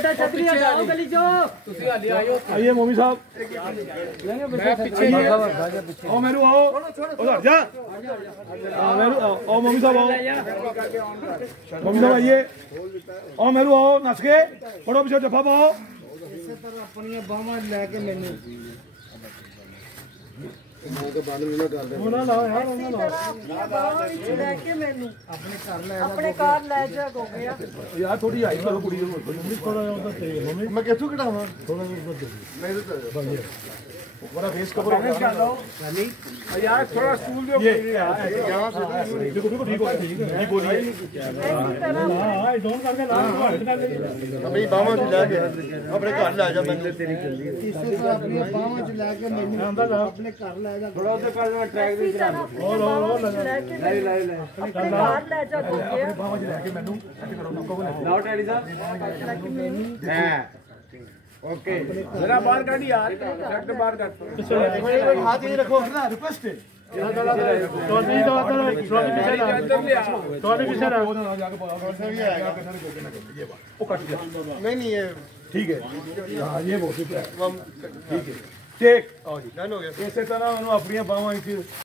बेटा छतरी हटाओ गली जो ਤੁਸੀਂ ਹਾਲੇ ਆਇਓ आइए मोमी साहब मैं पीछे आओ मेरू आओ उधर जा मेरू आओ मोमी साहब आओ मोमी साहब आइए आओ मेरू आओ नस के फड़ो पीछे जफा पाओ इसे तरह अपनी बाਹਾਂ लेके मैंने ਉਹਨਾਂ ਲਾਓ ਯਾਰ ਉਹਨਾਂ ਲਾਓ ਲੈ ਕੇ ਮੈਨੂੰ ਆਪਣੇ ਘਰ ਲੈ ਜਾ ਹੋ ਗਿਆ ਯਾਰ ਥੋੜੀ ਆਈ ਕਰੋ ਕੁੜੀ ਨੂੰ ਥੋੜਾ ਜਿਹਾ ਉਧਰ ਤੇ ਮੰਮੀ ਮੈਂ ਕਿੱਥੋਂ ਘਟਾਵਾਂ ਥੋੜਾ ਜਿਹਾ ਉਧਰ ਮੇਰੇ ਤਾਂ बड़ा फेस कवर हो गया यार थोड़ा स्टूल दे यहां से देखो देखो ठीक हो ठीक बोलिए हां डोंट करके ला भाई बावा से लेके अपने घर ले जा मैंने तेरी जल्दी इसे तो अपनी बावा से लेके मैंने अपने घर ले जा थोड़ा उधर कर ट्रैक दे और ले अपने घर ले जा हो गया अपने बावा से लेके मैनू ऐसे करो नको लाओ डैडी साहब हां ओके जरा बाहर काट यार ट्रैक्टर बाहर काट हाथ ये रखो ना रिक्वेस्ट है ट्रॉली तो ट्रॉली पीछे ना ट्रॉली पीछे ना वो कट गया नहीं ये ठीक है हां ये बहुत ठीक है ठीक है आओ जी डन हो गया इसे तरह मैंने अपनी बावां